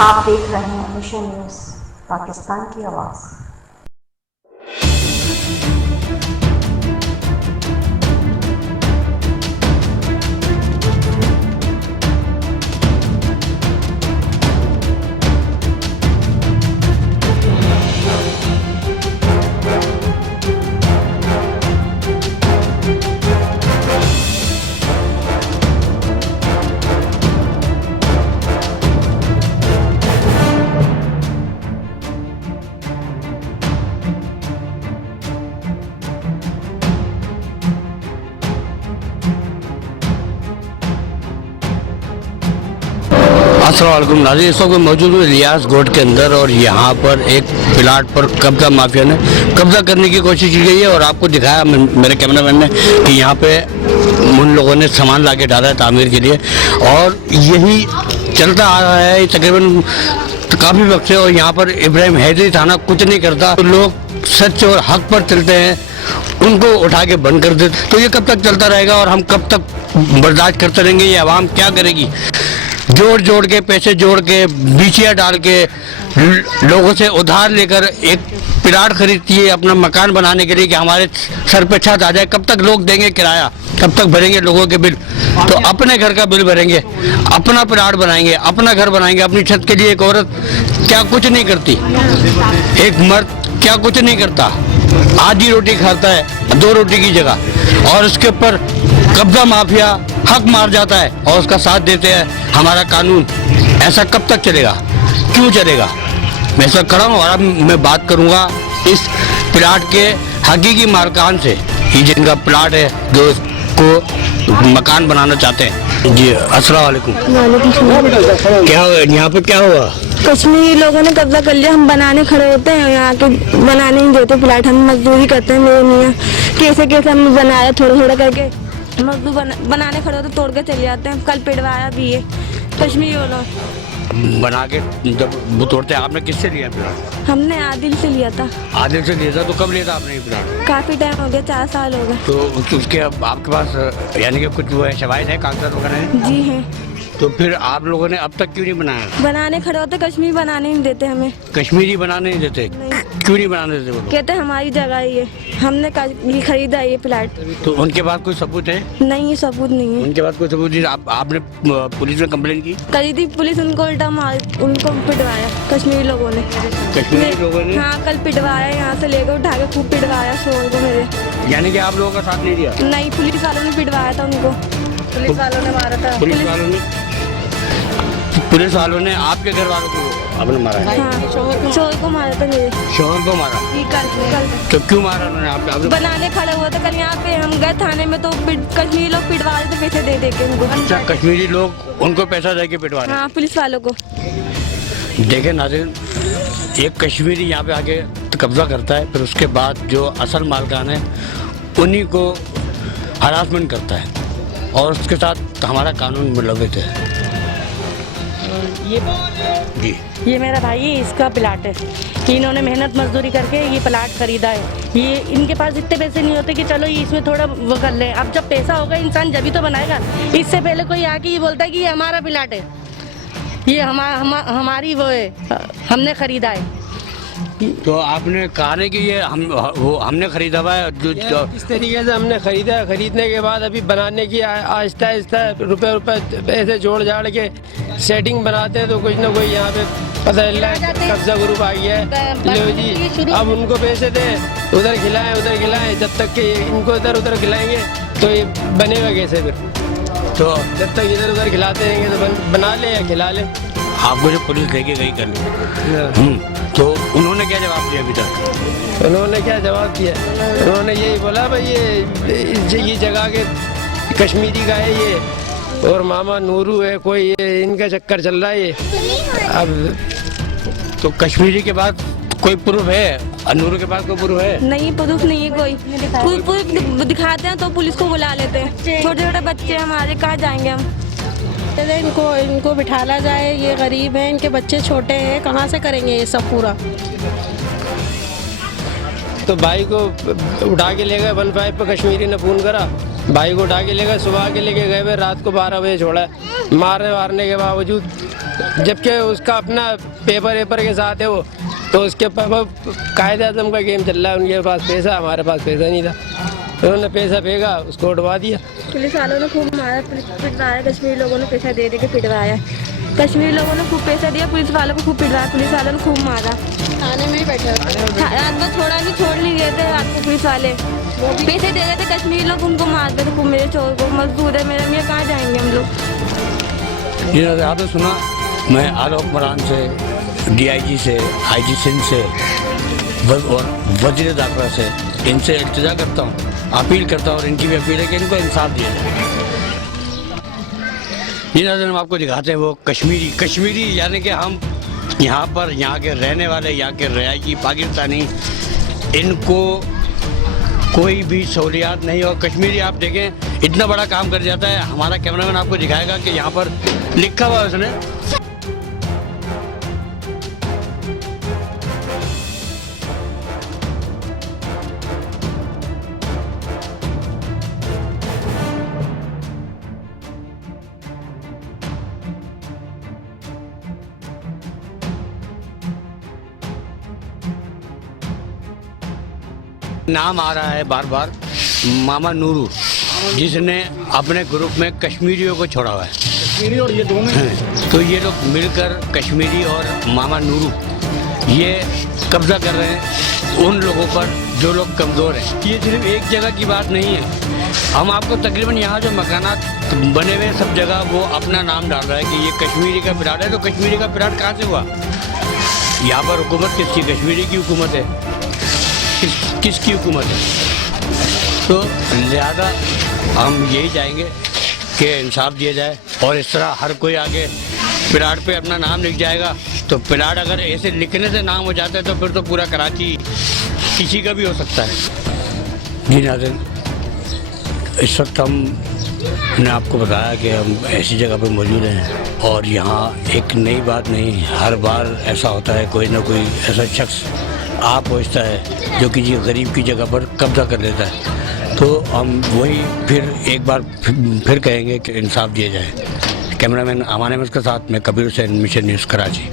आप देख रहे हैं मिशन न्यूज़, पाकिस्तान की आवाज़। अस्सलाम वालेकुम नाज़रीन, इस वक्त मौजूद हूँ रियाज गोट के अंदर और यहाँ पर एक प्लाट पर कब्जा माफिया ने कब्जा करने की कोशिश की गई है और आपको दिखाया मेरे कैमरामैन ने कि यहाँ पे उन लोगों ने सामान ला के डाला है तामीर के लिए और यही चलता आ रहा है तकरीबन काफ़ी वक्त से। और यहाँ पर इब्राहिम हैदरी थाना कुछ नहीं करता, तो लोग सच और हक पर चलते हैं उनको उठा के बंद कर देते। तो ये कब तक चलता रहेगा और हम कब तक बर्दाश्त करते रहेंगे? ये आवाम क्या करेगी? जोड़ जोड़ के पैसे जोड़ के बीचिया डाल के लोगों से उधार लेकर एक प्लाट खरीदती है अपना मकान बनाने के लिए कि हमारे सर पे छत आ जाए। कब तक लोग देंगे किराया? कब तक भरेंगे लोगों के बिल? तो अपने घर का बिल भरेंगे, अपना प्लाट बनाएंगे, अपना घर बनाएंगे। अपनी छत के लिए एक औरत क्या कुछ नहीं करती, एक मर्द क्या कुछ नहीं करता, आधी रोटी खाता है 2 रोटी की जगह, और उसके ऊपर कब्जा माफिया हक मार जाता है और उसका साथ देते हैं हमारा कानून। ऐसा कब तक चलेगा? क्यों चलेगा? मैं ऐसा खड़ा हूँ और अब मैं बात करूँगा इस प्लाट के हकीकी मालकान से, ये जिनका प्लाट है जो इसको मकान बनाना चाहते हैं। जी अस्सलाम वालेकुम। क्या यहाँ पे क्या हुआ? कश्मीरी लोगों ने कब्जा कर लिया। हम बनाने खड़े होते हैं, यहाँ के बनाने नहीं देते प्लाट। हम मजदूरी करते हैं, मेरे मियाँ कैसे कैसे हम बनाया थोड़ा थोड़ा करके मजदूर बनाने खड़े होते, तोड़ के चले जाते हैं। कल पिटवाया भी है कश्मीरी वालों बना के जब वो तोड़ते हैं। आपने किससे लिया प्लाट? हमने आदिल से लिया था। आदिल से लिया था? तो कब लिया था आपने ये प्लाट? काफी टाइम हो गया, 4 साल हो गए। तो उसके अब आपके पास यानी कि कुछ वो है शवाहिद है, कागजात वगैरह है? जी हैं। तो फिर आप लोगों ने अब तक क्यों नहीं बनाया? बनाने खड़े होते, कश्मीरी बनाने नहीं देते हमें। कश्मीरी बनाने नहीं देते? क्यों नहीं बनाने देते वो लोग? कहते हमारी जगह ये, हमने खरीदा ये प्लाट। तो उनके पास कोई सबूत है? नहीं, सुबूत नहीं है उनके पास कोई सबूत नहीं। आपने पुलिस में कंप्लेंट की? करी थी, पुलिस उनको उल्टा मार, उनको पिटवाया कश्मीरी लोगों ने। कश्मीरी लोगों ने? हाँ, कल पिटवाया, यहाँ से लेकर उठा के खूब पिटवाया शोर को मेरे। यानी कि आप लोगों का साथ नहीं दिया? नहीं, पुलिस वालों ने पिटवाया था उनको। पुलिस वालों ने मारा था। पुलिस वालों ने आपके घर वालों को आपने मारा है? हाँ, शोर को मारा था मेरे। शोहर को मारा? कल। तो क्यों मारा उन्होंने? आप बनाने खड़े हुए थे कल यहाँ पे, हम गए थाने में तो कश्मीरी लोग पिटवा रहे थे पैसे दे के उनको। अच्छा, कश्मीरी लोग उनको पैसा दे के पिटवा रहे? हाँ, पुलिस वालों को। देखें नाज़रीन, एक कश्मीरी यहाँ पे आके कब्जा करता है, फिर उसके बाद जो असल मालकान है उन्हीं को हरासमेंट करता है और उसके साथ हमारा कानून मुलवित है। ये मेरा भाई है, इसका प्लाट है। इन्होंने मेहनत मजदूरी करके ये प्लाट खरीदा है। ये इनके पास इतने पैसे नहीं होते कि चलो ये इसमें थोड़ा वो कर लें। अब जब पैसा होगा इंसान जब ही तो बनाएगा। इससे पहले कोई आके ये बोलता है कि ये हमारा प्लाट है, ये हमारी वो है, हमने खरीदा है। तो आपने कहा नहीं कि ये हमने खरीदा हुआ है? जो इस तरीके से हमने खरीदा है। खरीदने के बाद अभी बनाने की आहिस्ता आहिस्ता रुपए पैसे जोड़ जाड़ के सेटिंग बनाते हैं, तो कुछ ना कोई यहाँ पे पता चल रहा है कब्जा ग्रुप आ गया है। लो जी, अब उनको पैसे दें, उधर खिलाएं, जब तक कि इनको इधर उधर खिलाएंगे तो ये बनेगा कैसे फिर? तो जब तक इधर उधर खिलाते रहेंगे तो बना ले या खिला ले। आपको जो पुलिस लेके गई कर ली, तो उन्होंने क्या जवाब दिया अभी तक? उन्होंने क्या जवाब दिया? उन्होंने यही बोला भाई ये जगह के कश्मीरी का है ये, और मामा नूरू है कोई, ये इनका चक्कर चल रहा है ये। अब तो कश्मीरी के बाद कोई प्रूफ है? नूरू के पास कोई प्रूफ है? नहीं, प्रूफ नहीं है कोई। प्रूफ दिखाते हैं तो पुलिस को बुला लेते हैं। छोटे छोटे बच्चे हमारे, कहाँ जाएंगे हम? इनको बिठाला जाए, ये गरीब हैं, इनके बच्चे छोटे हैं, कहाँ से करेंगे ये सब पूरा। तो भाई को उठा के ले गए 15 पे, कश्मीरी ने फ़ोन करा, भाई को उठा के ले गए, सुबह के लेके गए हुए, रात को 12 बजे छोड़ा है, मारने वारने के बावजूद, जबकि उसका अपना पेपर के साथ है वो, तो उसके कायदे आज़म का गेम चल रहा है, उनके पास पैसा, हमारे पास पैसा नहीं था, उन्होंने पैसा फेंका, उसको उठवा दिया। पुलिस वालों ने खूब मारा, पिटवाया, कश्मीरी लोगों ने पैसा दे के पिटवाया, कश्मीरी लोगों ने खूब पैसा दिया, पुलिस वालों को खूब पिटवाया, पुलिस वालों ने खूब मारा। थाने में ही बैठे रात में छोड़ नहीं गए थे, रात को पुलिस वाले पैसे दे रहे थे, कश्मीरी लोग उनको मारते थे, मेरे चोर को, मजदूर है मेरे, मैं कहाँ जाएंगे हम लोग। जी आपने सुना, मैं आलोक मरान से, DIG से, IG सिंध से और वज़ीर दाखिला से इनसे इल्तिजा करता हूँ, अपील करता हूँ, और इनकी भी अपील है कि इनको इंसाफ दिया जाए। जी नाज़रीन, हम आपको दिखाते हैं वो कश्मीरी यानी कि हम यहाँ पर, यहाँ के रहने वाले, यहाँ के रिहायशी पाकिस्तानी, इनको कोई भी सहूलियात नहीं। और कश्मीरी आप देखें इतना बड़ा काम कर जाता है, हमारा कैमरामैन आपको दिखाएगा कि यहाँ पर लिखा हुआ है उसने, नाम आ रहा है बार बार, मामा नूरू, जिसने अपने ग्रुप में कश्मीरियों को छोड़ा हुआ है। कश्मीरी और ये दोनों हैं, तो ये लोग मिलकर, कश्मीरी और मामा नूरू, ये कब्जा कर रहे हैं उन लोगों पर जो लोग कमज़ोर हैं। ये सिर्फ एक जगह की बात नहीं है, हम आपको तकरीबन यहाँ जो मकानात बने हुए सब जगह वो अपना नाम डाल रहा है कि ये कश्मीरी का प्लाट है। तो कश्मीरी का प्लाट कहाँ से हुआ? यहाँ पर हुकूमत किसकी? कश्मीरी की हुकूमत है। किसकी हुकूमत है? तो लिहाजा हम यही चाहेंगे कि इंसाफ दिया जाए, और इस तरह हर कोई आगे प्लाट पे अपना नाम लिख जाएगा, तो प्लाट अगर ऐसे लिखने से नाम हो जाता है तो फिर तो पूरा कराची किसी का भी हो सकता है। जी नाज़रीन, इस वक्त हमने आपको बताया कि हम ऐसी जगह पर मौजूद हैं, और यहाँ एक नई बात नहीं, हर बार ऐसा होता है, कोई ना कोई ऐसा शख्स आप पहुँचता है जो कि गरीब की जगह पर कब्जा कर लेता है। तो हम वही फिर एक बार फिर कहेंगे कि इंसाफ दिया जाए। कैमरामैन अमान अहमद के साथ मैं कबीर हुसैन, मिशन न्यूज़, कराची।